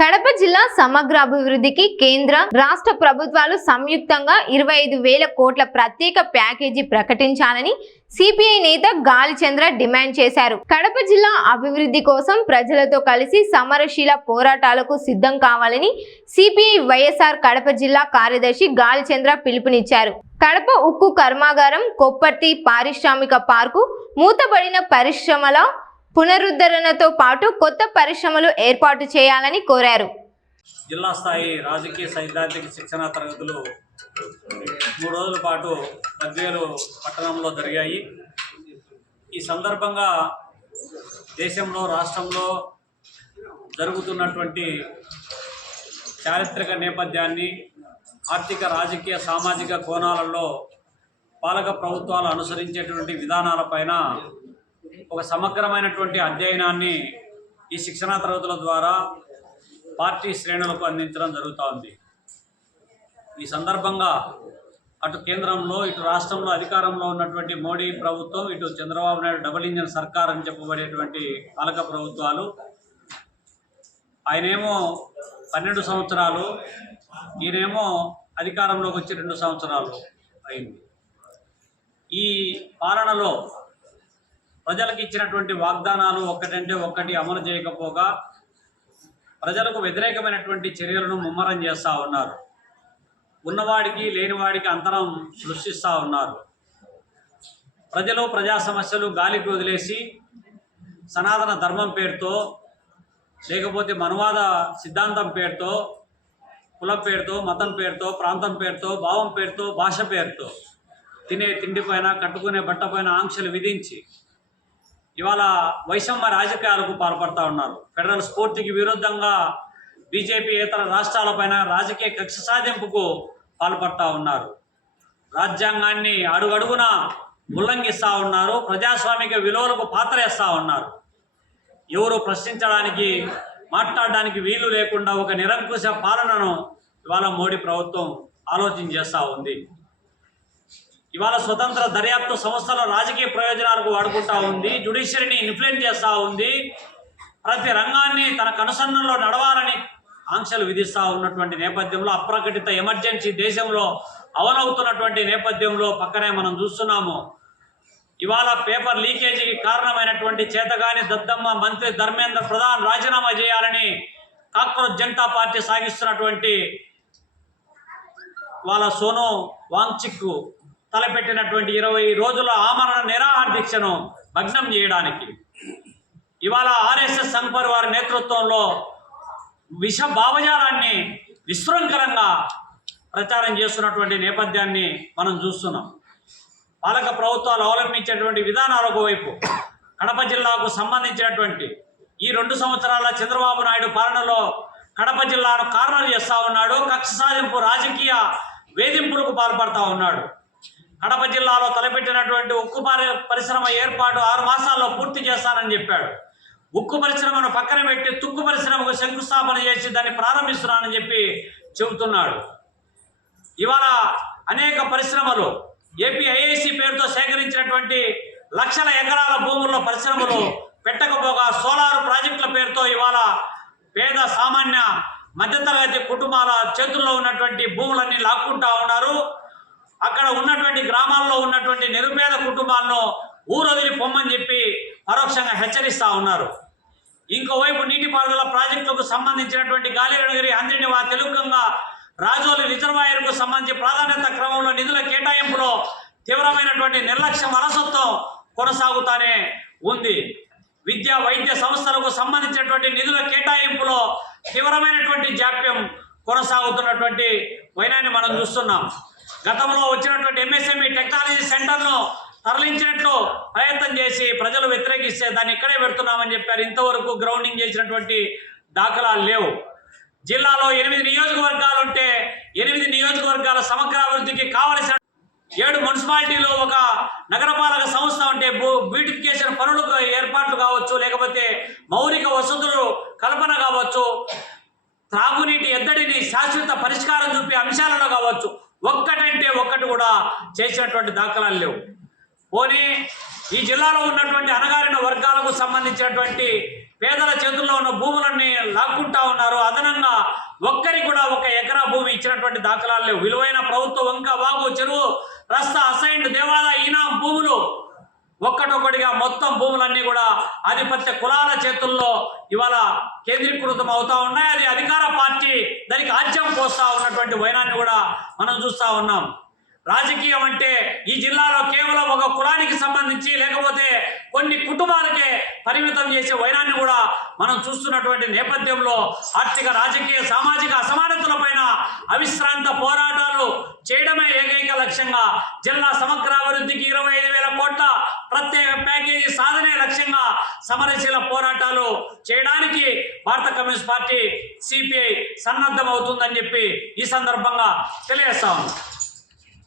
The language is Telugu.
కడప జిల్లా సమగ్ర అభివృద్ధికి కేంద్ర రాష్ట్ర ప్రభుత్వాలు సంయుక్తంగా 25,000 కోట్ల ప్రత్యేక ప్యాకేజీ ప్రకటించాలని సిపిఐ నేత గాలిచంద్ర డిమాండ్ చేశారు. కడప జిల్లా అభివృద్ధి కోసం ప్రజలతో కలిసి సమరశీల పోరాటాలకు సిద్ధం కావాలని సిపిఐ వైఎస్ఆర్ కడప జిల్లా కార్యదర్శి గాలిచంద్ర పిలుపునిచ్చారు. కడప ఉక్కు కర్మాగారం, కొప్పర్తి పారిశ్రామిక పార్కు, మూతబడిన పరిశ్రమల పునరుద్ధరణతో పాటు కొత్త పరిశ్రమలు ఏర్పాటు చేయాలని కోరారు. జిల్లా స్థాయి రాజకీయ సైద్ధాంతిక శిక్షణ తరగతులు 3 రోజుల పాటు బద్వేలు పట్టణంలో జరిగాయి. ఈ సందర్భంగా దేశంలో, రాష్ట్రంలో జరుగుతున్నటువంటి చారిత్రక నేపథ్యాన్ని, ఆర్థిక, రాజకీయ, సామాజిక కోణాలలో పాలక ప్రభుత్వాలు అనుసరించేటువంటి విధానాలపైన ఒక సమగ్రమైనటువంటి అధ్యయనాన్ని ఈ శిక్షణా తరగతుల ద్వారా పార్టీ శ్రేణులకు అందించడం జరుగుతోంది. ఈ సందర్భంగా అటు కేంద్రంలో, ఇటు రాష్ట్రంలో అధికారంలో ఉన్నటువంటి మోడీ ప్రభుత్వం, ఇటు చంద్రబాబు నాయుడు డబుల్ ఇంజన్ సర్కార్ అని చెప్పబడేటువంటి పాలక ప్రభుత్వాలు, ఆయనేమో 12 సంవత్సరాలు, ఈయనేమో అధికారంలోకి వచ్చి 2 సంవత్సరాలు అయింది. ఈ పాలనలో ప్రజలకు ఇచ్చినటువంటి వాగ్దానాలు ఒక్కటంటే ఒక్కటి అమలు చేయకపోగా ప్రజలకు వ్యతిరేకమైనటువంటి చర్యలను ముమ్మరం చేస్తూ ఉన్నారు. ఉన్నవాడికి లేనివాడికి అంతరం సృష్టిస్తూ ఉన్నారు. ప్రజలు ప్రజా సమస్యలు గాలికి వదిలేసి సనాతన ధర్మం పేరుతో, లేకపోతే మనువాద సిద్ధాంతం పేరుతో, కులం పేరుతో, మతం పేరుతో, ప్రాంతం పేరుతో, భావం పేరుతో, భాష పేరుతో తినే తిండిపైన, కట్టుకునే బట్టపైన ఆంక్షలు విధించి ఇవాళ వైషమ్య రాజకీయాలకు పాల్పడుతూ ఉన్నారు. ఫెడరల్ స్ఫూర్తికి విరుద్ధంగా బీజేపీ ఇతర రాష్ట్రాలపైన రాజకీయ కక్ష సాధింపుకు పాల్పడుతూ ఉన్నారు. రాజ్యాంగాన్ని అడుగడుగున ఉల్లంఘిస్తూ ఉన్నారు. ప్రజాస్వామిక విలువలకు పాత్రేస్తూ ఉన్నారు. ఎవరు ప్రశ్నించడానికి, మాట్లాడడానికి వీలు లేకుండా ఒక నిరంకుశ పాలనను ఇవాళ మోడీ ప్రభుత్వం ఆలోచన చేస్తూ ఉంది. ఇవాళ స్వతంత్ర దర్యాప్తు సంస్థల రాజకీయ ప్రయోజనాలకు వాడుకుంటా ఉంది. జ్యుడిషియరీని ఇన్ఫ్లుయెన్స్ చేస్తూ ఉంది. ప్రతి రంగాన్ని తన కనుసన్నల్లో నడవాలని ఆంక్షలు విధిస్తూ ఉన్నటువంటి నేపథ్యంలో, అప్రకటిత ఎమర్జెన్సీ దేశంలో అవనవుతున్నటువంటి నేపథ్యంలో పక్కనే మనం చూస్తున్నాము. ఇవాళ పేపర్ లీకేజీకి కారణమైనటువంటి చేతగాని దద్దమ్మ మంత్రి ధర్మేంద్ర ప్రధాన్ రాజీనామా చేయాలని కాక్రోచ్ జనతా పార్టీ సాగిస్తున్నటువంటి వాళ్ళ సోను వాంగ్చుక్ తలపెట్టినటువంటి 20 రోజుల ఆమరణ నిరాహార దీక్షను భగ్నం చేయడానికి ఇవాళ ఆర్ఎస్ఎస్ సంఘ్ పరివార్ నేతృత్వంలో విష భావజాలాన్ని విశృంఖలంగా ప్రచారం చేస్తున్నటువంటి నేపథ్యాన్ని మనం చూస్తున్నాం. పాలక ప్రభుత్వాలు అవలంబించేటువంటి విధానాలకు వైపు కడప జిల్లాకు సంబంధించినటువంటి ఈ 2 సంవత్సరాల చంద్రబాబు నాయుడు పాలనలో కడప జిల్లాను కార్నర్ చేస్తూ ఉన్నాడు. కక్ష సాధింపు రాజకీయ వేధింపులకు పాల్పడుతూ ఉన్నాడు. కడప జిల్లాలో తలపెట్టినటువంటి ఉక్కు పరిశ్రమ ఏర్పాటు 6 మాసాల్లో పూర్తి చేస్తానని చెప్పాడు. ఉక్కు పరిశ్రమను పక్కన పెట్టి తుక్కు పరిశ్రమకు శంకుస్థాపన చేసి దాన్ని ప్రారంభిస్తున్నానని చెప్పి చెబుతున్నాడు. ఇవాళ అనేక పరిశ్రమలు ఏపీఐఐసి పేరుతో సేకరించినటువంటి లక్షల ఎకరాల భూముల్లో పరిశ్రమలు పెట్టకపోగా సోలార్ ప్రాజెక్టుల పేరుతో ఇవాళ పేద సామాన్య మధ్యతరగతి కుటుంబాల చేతుల్లో ఉన్నటువంటి భూములన్నీ లాక్కుంటా ఉన్నారు. అక్కడ ఉన్నటువంటి గ్రామాల్లో ఉన్నటువంటి నిరుపేద కుటుంబాలను ఊరొదిలి పొమ్మని చెప్పి పరోక్షంగా హెచ్చరిస్తూ ఉన్నారు. ఇంకోవైపు నీటిపారుదల ప్రాజెక్టులకు సంబంధించినటువంటి గాలిగడగిరి, అంద్రినివా, తెలుగంగా, రాజోలి రిజర్వాయర్కు సంబంధించి ప్రాధాన్యత క్రమంలో నిధుల కేటాయింపులో తీవ్రమైనటువంటి నిర్లక్ష్యం, అలసత్వం కొనసాగుతానే ఉంది. విద్యా వైద్య సంస్థలకు సంబంధించినటువంటి నిధుల కేటాయింపులో తీవ్రమైనటువంటి జాప్యం కొనసాగుతున్నటువంటి వైనాన్ని మనం చూస్తున్నాం. గతంలో వచ్చినటువంటి ఎంఎస్ఎంఈ టెక్నాలజీ సెంటర్ను తరలించినట్లు ప్రయత్నం చేసి ప్రజలు వ్యతిరేకిస్తే దాన్ని ఇక్కడే పెడుతున్నామని చెప్పారు. ఇంతవరకు గ్రౌండింగ్ చేసినటువంటి దాఖలాలు లేవు. జిల్లాలో 8 నియోజకవర్గాలు ఉంటే 8 నియోజకవర్గాల సమగ్ర అభివృద్ధికి కావలసిన 7 మున్సిపాలిటీలు, ఒక నగరపాలక సంస్థ ఉంటే బ్యూటిఫికేషన్ పనులకు ఏర్పాట్లు కావచ్చు, లేకపోతే మౌలిక వసతులు కల్పన కావచ్చు, త్రాగునీటి ఎద్దడిని శాశ్వత పరిష్కారం చూపే అంశాలలో కావచ్చు, ఒక్కటంటే ఒక్కటి కూడా చేసినటువంటి దాఖలాలు లేవు. పోనీ ఈ జిల్లాలో ఉన్నటువంటి అణగారిన వర్గాలకు సంబంధించినటువంటి పేదల చేతుల్లో ఉన్న భూములన్నీ లాక్కుంటా ఉన్నారు. అదనంగా ఒక్కరికి కూడా 1 ఎకరా భూమి ఇచ్చినటువంటి దాఖలాలు లేవు. విలువైన ప్రభుత్వ వంక, వాగు, చెరువు, రస్తా, అసైన్డ్, దేవాదాయ, ఈనాం భూములు ఒక్కటొక్కటిగా మొత్తం భూములన్నీ కూడా ఆధిపత్య కులాల చేతుల్లో ఇవాళ కేంద్రీకృతం అవుతా ఉన్నాయి. అది అధికార పార్టీ దానికి ఆజ్యం పోస్తా ఉన్నటువంటి వైనాన్ని కూడా మనం చూస్తూ ఉన్నాం. రాజకీయం అంటే ఈ జిల్లాలో కేవలం ఒక కులానికి సంబంధించి లేకపోతే కొన్ని కుటుంబాలకే పరిమితం చేసే వైనాన్ని కూడా మనం చూస్తున్నటువంటి నేపథ్యంలో ఆర్థిక, రాజకీయ, సామాజిక అసమానతలపైన అవిశ్రాంత పోరాటాలు చేయడమే ఏకైక లక్ష్యంగా, జిల్లా సమగ్ర అభివృద్ధికి 25,000 కోట్ల ప్రత్యేక ప్యాకేజీ సాధనే లక్ష్యంగా సమరశీల పోరాటాలు చేయడానికి భారత కమ్యూనిస్ట్ పార్టీ సిపిఐ సన్నద్ధం అవుతుందని చెప్పి ఈ సందర్భంగా తెలియజేస్తా ఉన్నాం.